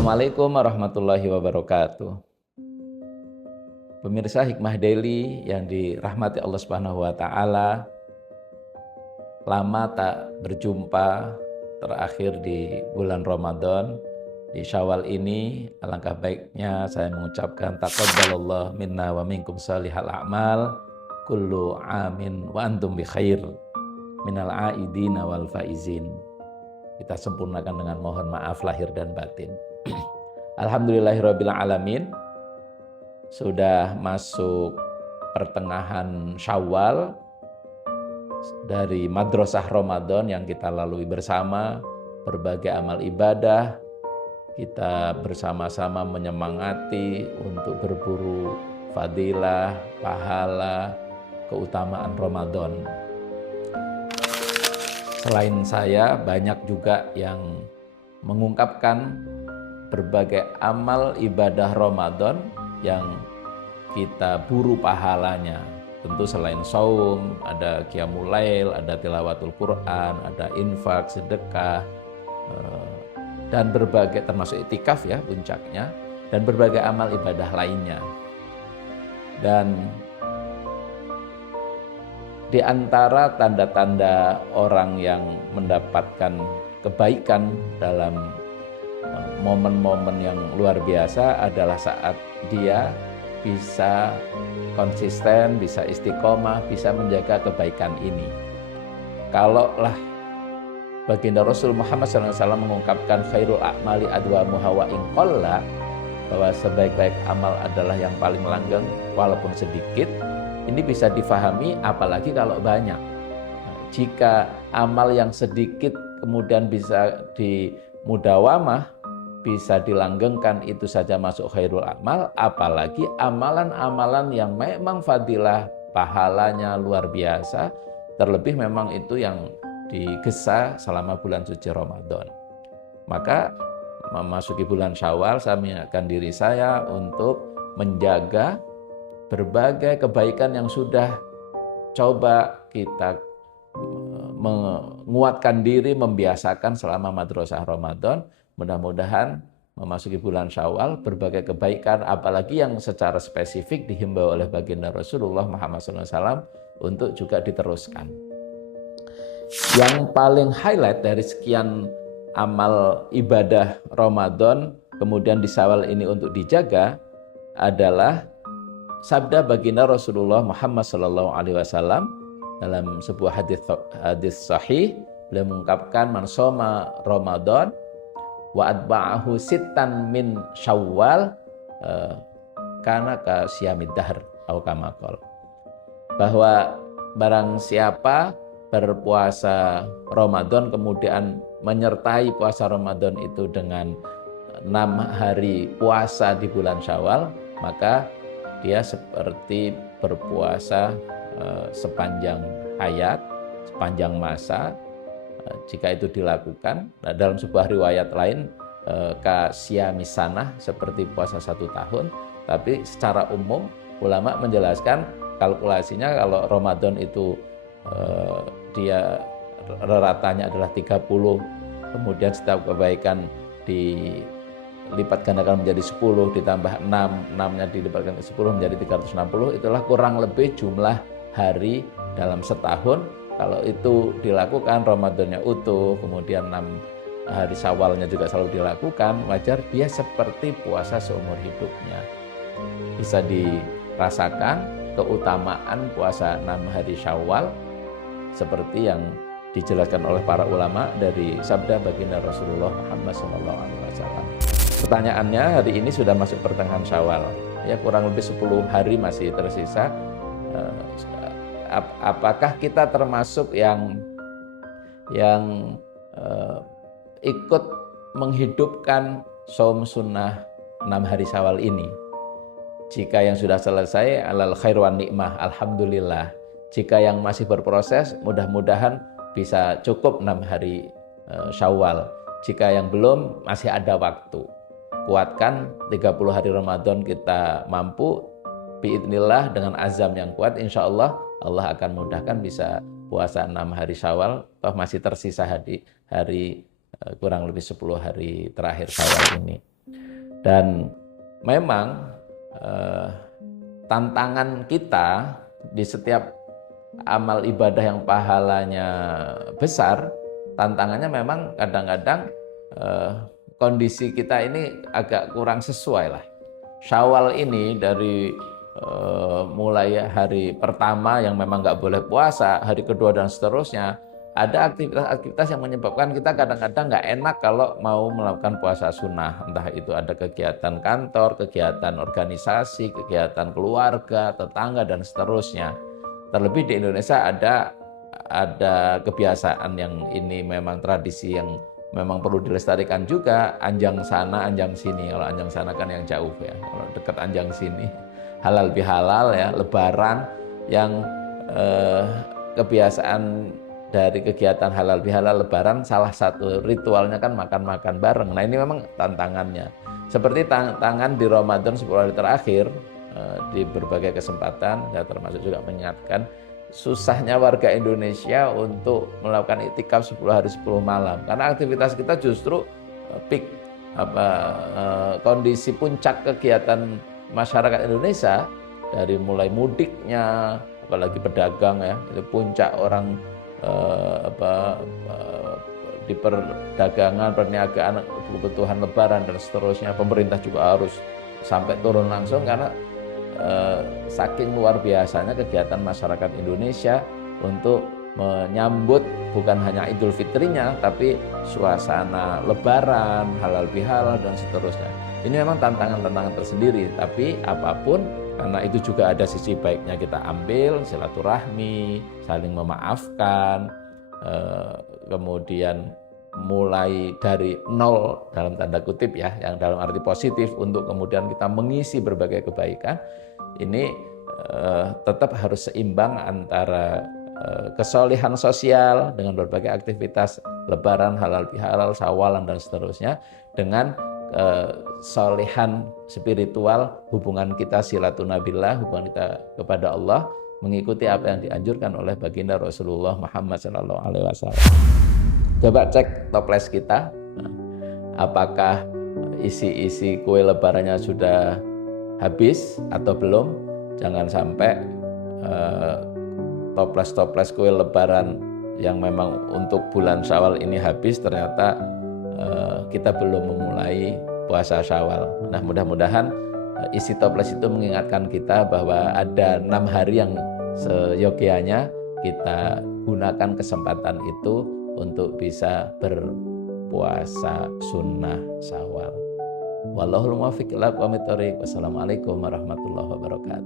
Assalamualaikum warahmatullahi wabarakatuh. Pemirsa Hikmah Daily yang dirahmati Allah Subhanahu wa taala, lama tak berjumpa, terakhir di bulan Ramadan. Di Syawal ini alangkah baiknya saya mengucapkan taqabbalallahu minna wa minkum salihal a'mal, kullu amin wa antum bi khair, minal aidina wal faizin. Kita sempurnakan dengan mohon maaf lahir dan batin. Alhamdulillahirabbil alamin. Sudah masuk pertengahan Syawal dari madrasah Ramadan yang kita lalui bersama, berbagai amal ibadah. Kita bersama-sama menyemangati untuk berburu fadilah, pahala, keutamaan Ramadan. Selain saya, banyak juga yang mengungkapkan berbagai amal ibadah Ramadan yang kita buru pahalanya. Tentu selain saum, ada qiyamul lail, ada tilawatul Quran, ada infak, sedekah, dan berbagai, termasuk iktikaf ya puncaknya, dan berbagai amal ibadah lainnya. Dan di antara tanda-tanda orang yang mendapatkan kebaikan dalam momen-momen yang luar biasa adalah saat dia bisa konsisten, bisa istiqomah, bisa menjaga kebaikan ini. Kalaulah baginda Rasul Muhammad SAW mengungkapkan khairul a'mali adwamuha wa in qalla, bahwa sebaik-baik amal adalah yang paling langgeng walaupun sedikit. Ini bisa difahami apalagi kalau banyak. Jika amal yang sedikit kemudian bisa dimudawamah, bisa dilanggengkan, itu saja masuk khairul amal, apalagi amalan-amalan yang memang fadilah, pahalanya luar biasa, terlebih memang itu yang digesa selama bulan suci Ramadan. Maka memasuki bulan Syawal, saya mengingatkan diri saya untuk menjaga berbagai kebaikan yang sudah coba kita menguatkan diri, membiasakan selama madrasah Ramadan. Mudah-mudahan memasuki bulan Syawal, berbagai kebaikan, apalagi yang secara spesifik dihimbau oleh baginda Rasulullah Muhammad SAW untuk juga diteruskan. Yang paling highlight dari sekian amal ibadah Ramadan, kemudian di Syawal ini untuk dijaga, adalah sabda baginda Rasulullah Muhammad SAW dalam sebuah hadis sahih. Beliau mengungkapkan, man shoma Ramadan wa atba'ahu sittan min Syawal kana ka siyamid dahr atau kama qala, bahwa barang siapa berpuasa Ramadan kemudian menyertai puasa Ramadan itu dengan 6 hari puasa di bulan Syawal, maka dia seperti berpuasa sepanjang hayat, sepanjang masa. Jika itu dilakukan, nah dalam sebuah riwayat lain kasiyami sanah, seperti puasa 1 tahun. Tapi secara umum ulama menjelaskan kalkulasinya kalau Ramadan itu dia ratanya adalah 30, kemudian setiap kebaikan dilipat gandakan menjadi 10, ditambah 6-nya dilipatkan ke 10 menjadi 360, itulah kurang lebih jumlah hari dalam setahun. Kalau itu dilakukan, Ramadannya utuh, kemudian 6 hari Syawalnya juga selalu dilakukan, wajar dia seperti puasa seumur hidupnya. Bisa dirasakan keutamaan puasa 6 hari Syawal seperti yang dijelaskan oleh para ulama dari sabda baginda Rasulullah Muhammad SAW. Pertanyaannya, hari ini sudah masuk pertengahan Syawal, ya kurang lebih 10 hari masih tersisa. Apakah kita termasuk yang ikut menghidupkan saum sunnah 6 hari Syawal ini? Jika yang sudah selesai, alal khair wan nikmah, alhamdulillah. Jika yang masih berproses, mudah-mudahan bisa cukup 6 hari Syawal. Jika yang belum, masih ada waktu. Kuatkan 30 hari Ramadan kita mampu, biidznillah dengan azam yang kuat, insya Allah Allah akan mudahkan bisa puasa 6 hari Syawal. Toh masih tersisa hari kurang lebih 10 hari terakhir Syawal ini. Dan memang tantangan kita di setiap amal ibadah yang pahalanya besar, tantangannya memang kadang-kadang kondisi kita ini agak kurang sesuai lah. Syawal ini dari mulai hari pertama yang memang nggak boleh puasa, hari kedua dan seterusnya, ada aktivitas-aktivitas yang menyebabkan kita kadang-kadang nggak enak kalau mau melakukan puasa sunnah. Entah itu ada kegiatan kantor, kegiatan organisasi, kegiatan keluarga, tetangga, dan seterusnya. Terlebih di Indonesia ada kebiasaan yang ini memang tradisi yang memang perlu dilestarikan juga, anjang sana, anjang sini. Kalau anjang sana kan yang jauh ya, kalau dekat anjang sini. Halal bihalal ya, lebaran yang kebiasaan dari kegiatan halal bihalal lebaran, salah satu ritualnya kan makan-makan bareng. Nah ini memang tantangannya. Seperti tantangan di Ramadan 10 hari terakhir, di berbagai kesempatan, saya termasuk juga mengingatkan, susahnya warga Indonesia untuk melakukan iktikaf 10 hari 10 malam. Karena aktivitas kita justru peak, kondisi puncak kegiatan masyarakat Indonesia, dari mulai mudiknya, apalagi pedagang ya, itu puncak orang di perdagangan, perniagaan, kebutuhan lebaran dan seterusnya. Pemerintah juga harus sampai turun langsung karena saking luar biasanya kegiatan masyarakat Indonesia untuk menyambut bukan hanya Idul Fitrinya, tapi suasana lebaran, halal bihalal dan seterusnya. Ini memang tantangan-tantangan tersendiri, tapi apapun, karena itu juga ada sisi baiknya kita ambil, silaturahmi, saling memaafkan, kemudian mulai dari nol dalam tanda kutip ya, yang dalam arti positif, untuk kemudian kita mengisi berbagai kebaikan. Ini tetap harus seimbang antara kesolehan sosial dengan berbagai aktivitas lebaran, halal bihalal, syawalan dan seterusnya, dengan solehan spiritual, hubungan kita silatunabillah, hubungan kita kepada Allah, mengikuti apa yang dianjurkan oleh baginda Rasulullah Muhammad SAW. Coba cek toples kita, apakah isi-isi kue lebarannya sudah habis atau belum. Jangan sampai toples-toples kue lebaran yang memang untuk bulan Syawal ini habis, ternyata kita belum memulai puasa Syawal. Nah, mudah-mudahan isi toples itu mengingatkan kita bahwa ada 6 hari yang seyogianya kita gunakan kesempatan itu untuk bisa berpuasa sunnah Syawal. Wallahul muwaffiq ila aqwamit thoriq. Wassalamualaikum warahmatullahi wabarakatuh.